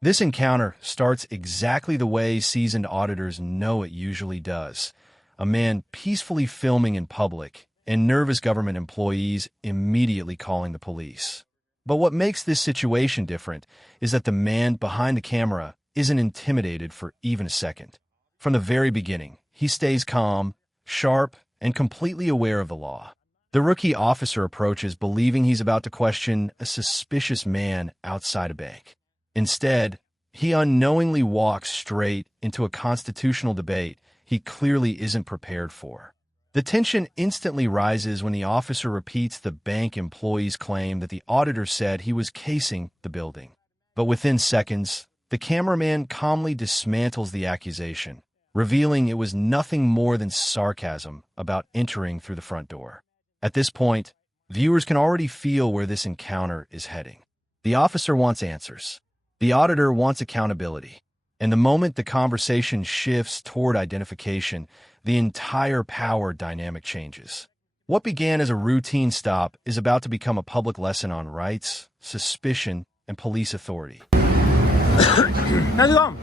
This encounter starts exactly the way seasoned auditors know it usually does. A man peacefully filming in public, and nervous government employees immediately calling the police. But what makes this situation different is that the man behind the camera isn't intimidated for even a second. From the very beginning, he stays calm, sharp, and completely aware of the law. The rookie officer approaches believing he's about to question a suspicious man outside a bank. Instead, he unknowingly walks straight into a constitutional debate he clearly isn't prepared for. The tension instantly rises when the officer repeats the bank employee's claim that the auditor said he was casing the building. But within seconds, the cameraman calmly dismantles the accusation, revealing it was nothing more than sarcasm about entering through the front door. At this point, viewers can already feel where this encounter is heading. The officer wants answers. The auditor wants accountability. And the moment the conversation shifts toward identification, the entire power dynamic changes. What began as a routine stop is about to become a public lesson on rights, suspicion, and police authority. How's it going?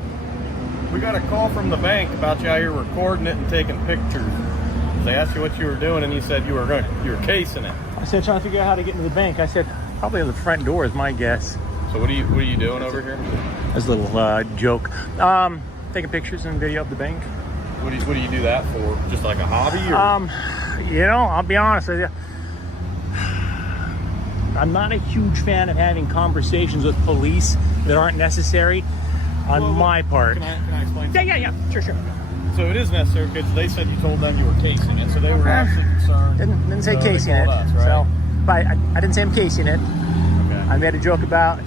We got a call from the bank about you out here recording it and taking pictures. They asked you what you were doing, and you said you were casing it. I said trying to figure out how to get into the bank. I said probably the front door is my guess. So what are you doing over here? That's a little joke. Taking pictures and video of the bank. What do you do that for? Just like a hobby? Or? You know, I'll be honest with you. I'm not a huge fan of having conversations with police that aren't necessary on my part. Can I explain? Yeah. Sure. So it is necessary because they said you told them you were casing it, so they were actually concerned. Didn't say casing it. Us, right? So, but I didn't say I'm casing it. Okay. I made a joke about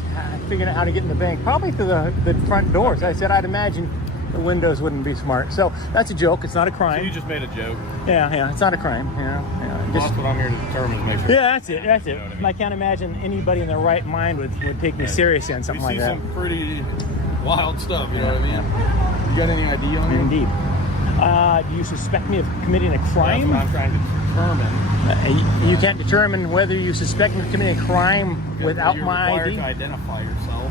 figuring out how to get in the bank, probably through the front doors. I said I'd imagine the windows wouldn't be smart. So that's a joke. It's not a crime. So you just made a joke. Yeah. It's not a crime. Yeah. Well, that's what I'm here to determine, to make sure. Yeah, that's it. You know what I mean? I can't imagine anybody in their right mind would take me seriously on something like that. You see some pretty wild stuff. You know what I mean? You got any idea on it? Indeed. Do you suspect me of committing a crime? That's what I'm trying to determine. You can't determine whether you suspect me of committing a crime without my You're ID? required to identify yourself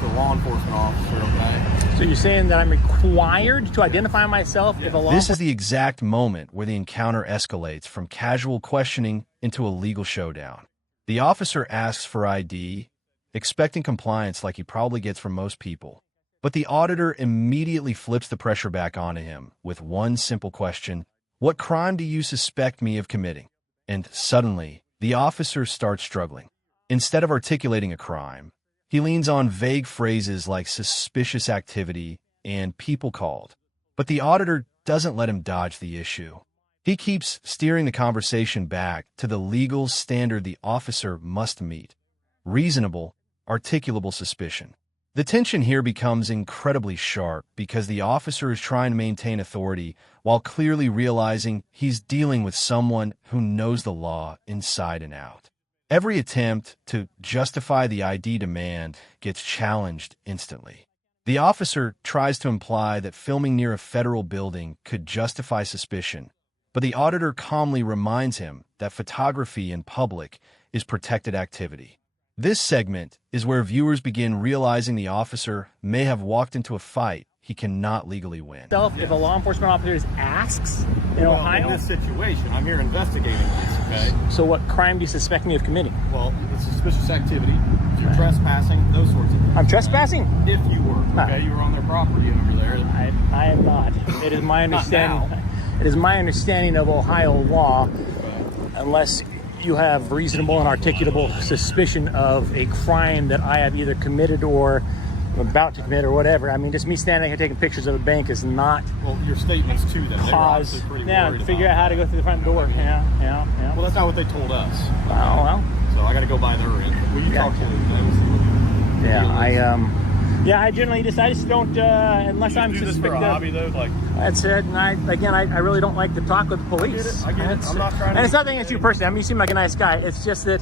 to a law enforcement officer, okay? So you're saying that I'm required to identify myself if a law... This is the exact moment where the encounter escalates from casual questioning into a legal showdown. The officer asks for ID, expecting compliance like he probably gets from most people. But the auditor immediately flips the pressure back onto him with one simple question: what crime do you suspect me of committing? And suddenly, the officer starts struggling. Instead of articulating a crime, he leans on vague phrases like suspicious activity and people called. But the auditor doesn't let him dodge the issue. He keeps steering the conversation back to the legal standard the officer must meet: reasonable, articulable suspicion. The tension here becomes incredibly sharp because the officer is trying to maintain authority while clearly realizing he's dealing with someone who knows the law inside and out. Every attempt to justify the ID demand gets challenged instantly. The officer tries to imply that filming near a federal building could justify suspicion, but the auditor calmly reminds him that photography in public is protected activity. This segment is where viewers begin realizing the officer may have walked into a fight he cannot legally win. If a law enforcement officer asks in Ohio... In this situation, I'm here investigating this, okay? So what crime do you suspect me of committing? Well, it's suspicious activity. You're trespassing, those sorts of things. I'm trespassing? If you were, okay? You were on their property over there. I am not. It is my understanding. It is my understanding of Ohio law, unless you have reasonable and articulable suspicion of a crime that I have either committed or I'm about to commit or whatever. I mean, just me standing here taking pictures of a bank is not... Well, your statements to them. Cause... Yeah, figure out how to go through the front door. Yeah. Well, that's not what they told us. Oh, well. So I got to go by their end. Will you talk to them? Yeah, I generally just don't, unless I'm suspected. Do this for a hobby, though? That's it. And I really don't like to talk with the police. I get it. I'm not trying to... And it's nothing against you personally. I mean, you seem like a nice guy. It's just that,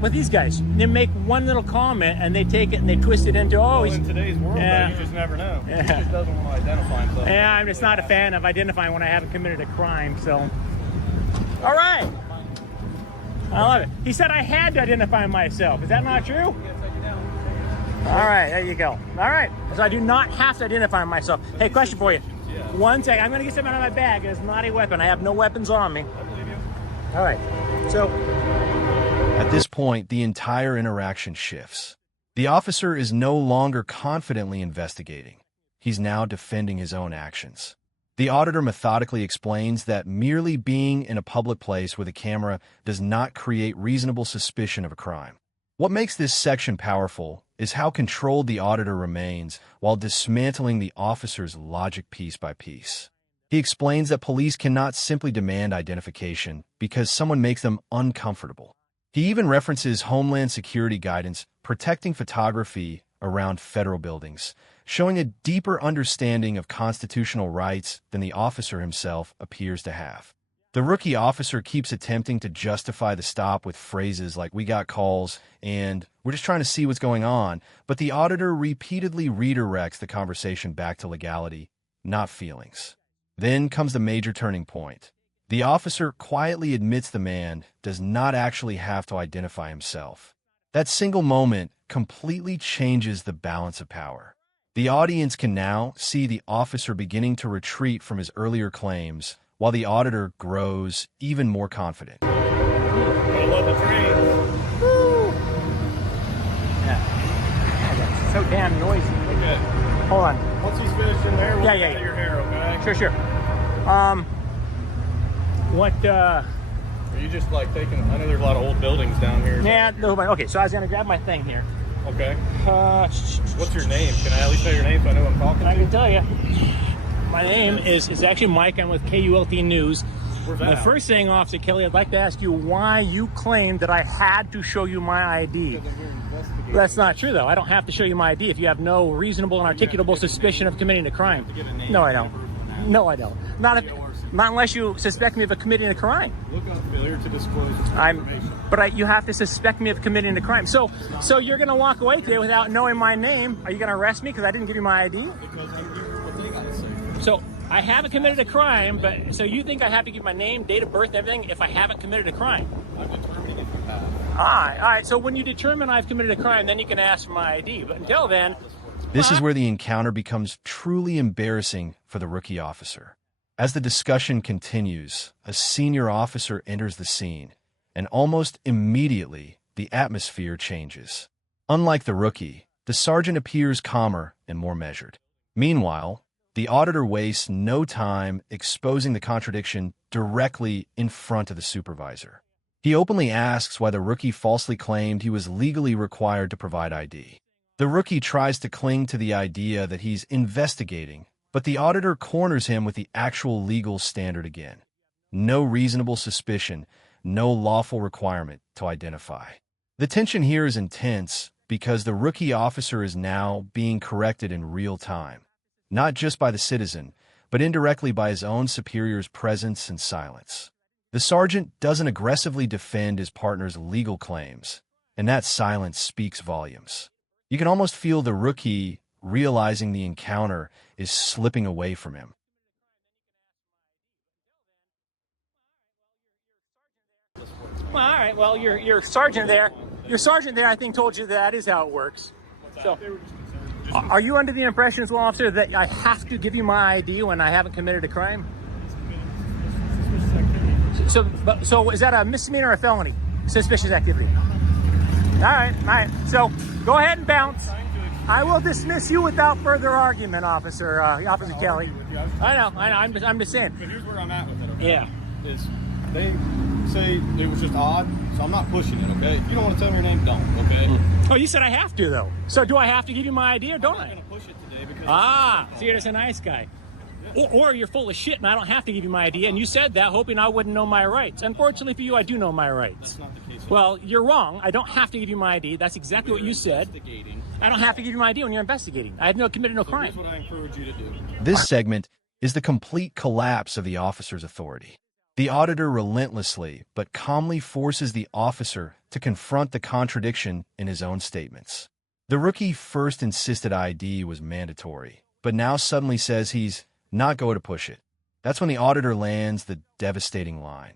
with these guys, they make one little comment and they take it and they twist it into, in today's world, though, you just never know. Yeah. He just doesn't want to identify himself. Yeah, I'm just not a fan of identifying when I haven't committed a crime, so. All right. I love it. He said I had to identify myself. Is that not true? All right, there you go. All right, so I do not have to identify myself. Hey, question for you. Yeah. One second, I'm gonna get something out of my bag. It's not a weapon. I have no weapons on me. I believe you. All right, so. At this point, the entire interaction shifts. The officer is no longer confidently investigating. He's now defending his own actions. The auditor methodically explains that merely being in a public place with a camera does not create reasonable suspicion of a crime. What makes this section powerful is how controlled the auditor remains while dismantling the officer's logic piece by piece. He explains that police cannot simply demand identification because someone makes them uncomfortable. He even references Homeland Security guidance protecting photography around federal buildings, showing a deeper understanding of constitutional rights than the officer himself appears to have. The rookie officer keeps attempting to justify the stop with phrases like, "We got calls," and "We're just trying to see what's going on," but the auditor repeatedly redirects the conversation back to legality, not feelings. Then comes the major turning point. The officer quietly admits the man does not actually have to identify himself. That single moment completely changes the balance of power. The audience can now see the officer beginning to retreat from his earlier claims, while the auditor grows even more confident. I love the train. Woo! Yeah. That's so damn noisy. Okay. Hold on. Once he's finished in there, we'll Yeah, get out of your hair, okay? Sure. What, Are you just like taking, I know there's a lot of old buildings down here. Yeah, no, but okay, so I was gonna grab my thing here. Okay. What's your name? Can I at least know your name so I know who I'm talking I to? can tell you. My name is actually Mike. I'm with KULT News. Where's that The at? first thing, Officer Kelly, I'd like to ask you why you claimed that I had to show you my ID. Because I'm here investigating. That's not true, though. I don't have to show you my ID if you have no reasonable and articulable suspicion of committing a crime. To get a name, No, I date of don't. birth, and No, I don't. Not unless you suspect me of committing a crime. Look up failure to disclose information. You have to suspect me of committing a crime. So you're gonna walk away today without knowing my name. Are you gonna arrest me because I didn't give you my ID? Because I'm here what they gotta say. So I haven't committed a crime, but so you think I have to give my name, date of birth, and everything if I haven't committed a crime? I'm determining if you have. All right. So when you determine I've committed a crime, then you can ask for my ID. But until then, This is where the encounter becomes truly embarrassing for the rookie officer. As the discussion continues, a senior officer enters the scene, and almost immediately, the atmosphere changes. Unlike the rookie, the sergeant appears calmer and more measured. Meanwhile, the auditor wastes no time exposing the contradiction directly in front of the supervisor. He openly asks why the rookie falsely claimed he was legally required to provide ID. The rookie tries to cling to the idea that he's investigating, but the auditor corners him with the actual legal standard again. No reasonable suspicion, no lawful requirement to identify. The tension here is intense because the rookie officer is now being corrected in real time, not just by the citizen, but indirectly by his own superior's presence and silence. The sergeant doesn't aggressively defend his partner's legal claims, and that silence speaks volumes. You can almost feel the rookie realizing the encounter is slipping away from him. well, all right. Well, your sergeant there, I think told you that is how it works. So, are you under the impression as well, officer, that I have to give you my ID when I haven't committed a crime? So is that a misdemeanor or a felony? Suspicious activity. All right. So go ahead and bounce. I will dismiss you without further argument, Officer Kelly. I know. I'm just saying. But here's where I'm at with it, okay? Yeah. Is they say it was just odd, so I'm not pushing it, okay? If you don't want to tell me your name, don't, okay? Oh, you said I have to, though. So do I have to give you my ID or don't I'm not I? going to push it today because... So you're just a nice guy. Or you're full of shit and I don't have to give you my ID. And you said that hoping I wouldn't know my rights. Unfortunately for you, I do know my rights. That's not the case. Well, you're wrong. I don't have to give you my ID. That's exactly what you said. Investigating. I don't have to give you my ID when you're investigating. I have committed no So crime. here's what I encourage you to do. This segment is the complete collapse of the officer's authority. The auditor relentlessly but calmly forces the officer to confront the contradiction in his own statements. The rookie first insisted ID was mandatory, but now suddenly says he's not going to push it. That's when the auditor lands the devastating line.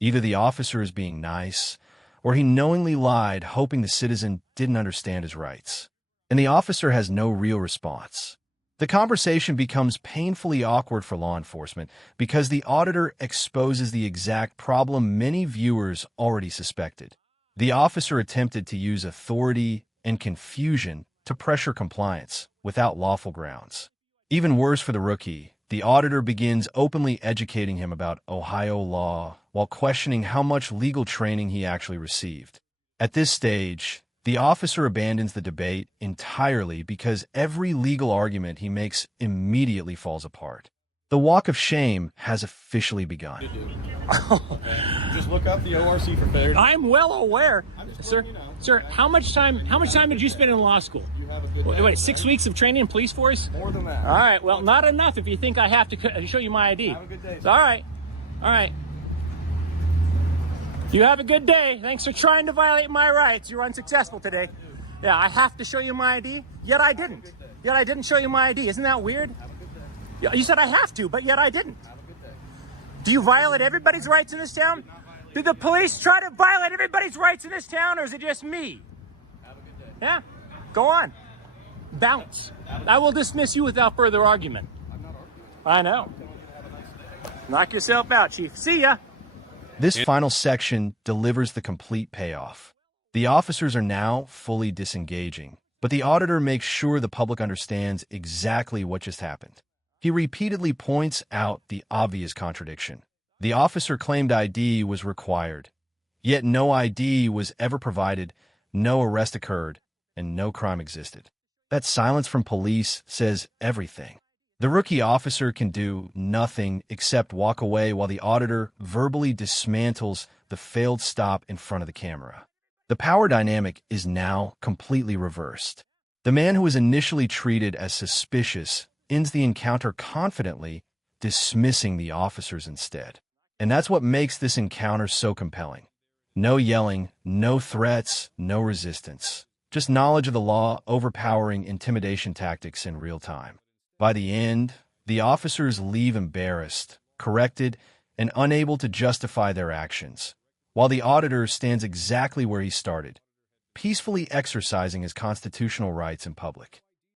Either the officer is being nice, or he knowingly lied, hoping the citizen didn't understand his rights. and the officer has no real response. The conversation becomes painfully awkward for law enforcement because the auditor exposes the exact problem many viewers already suspected. The officer attempted to use authority and confusion to pressure compliance without lawful grounds. Even worse for the rookie, the auditor begins openly educating him about Ohio law while questioning how much legal training he actually received. At this stage, the officer abandons the debate entirely because every legal argument he makes immediately falls apart. The walk of shame has officially begun. Just look up the ORC for failure. I'm well aware, sir. Sir, how much time did you spend in law school? You have a good day. Wait, 6 weeks of training in police force? More than that. All right, well, not enough if you think I have to show you my ID. Have a good day, sir. All right. You have a good day. Thanks for trying to violate my rights. You're unsuccessful today. Yeah, I have to show you my ID, yet I didn't. Yet I didn't show you my ID. Isn't that weird? You said I have to, but yet I didn't. Do you violate everybody's rights in this town? Did the police try to violate everybody's rights in this town, or is it just me? Have a good day. Yeah, go on. Bounce. I will dismiss you without further argument. I'm not arguing. I know. Knock yourself out, Chief. See ya. This final section delivers the complete payoff. The officers are now fully disengaging, but the auditor makes sure the public understands exactly what just happened. He repeatedly points out the obvious contradiction. The officer claimed ID was required, yet no ID was ever provided, no arrest occurred, and no crime existed. That silence from police says everything. The rookie officer can do nothing except walk away while the auditor verbally dismantles the failed stop in front of the camera. The power dynamic is now completely reversed. The man who was initially treated as suspicious ends the encounter confidently, dismissing the officers instead. And that's what makes this encounter so compelling. No yelling, no threats, no resistance. Just knowledge of the law overpowering intimidation tactics in real time. By the end, the officers leave embarrassed, corrected, and unable to justify their actions, while the auditor stands exactly where he started, peacefully exercising his constitutional rights in public.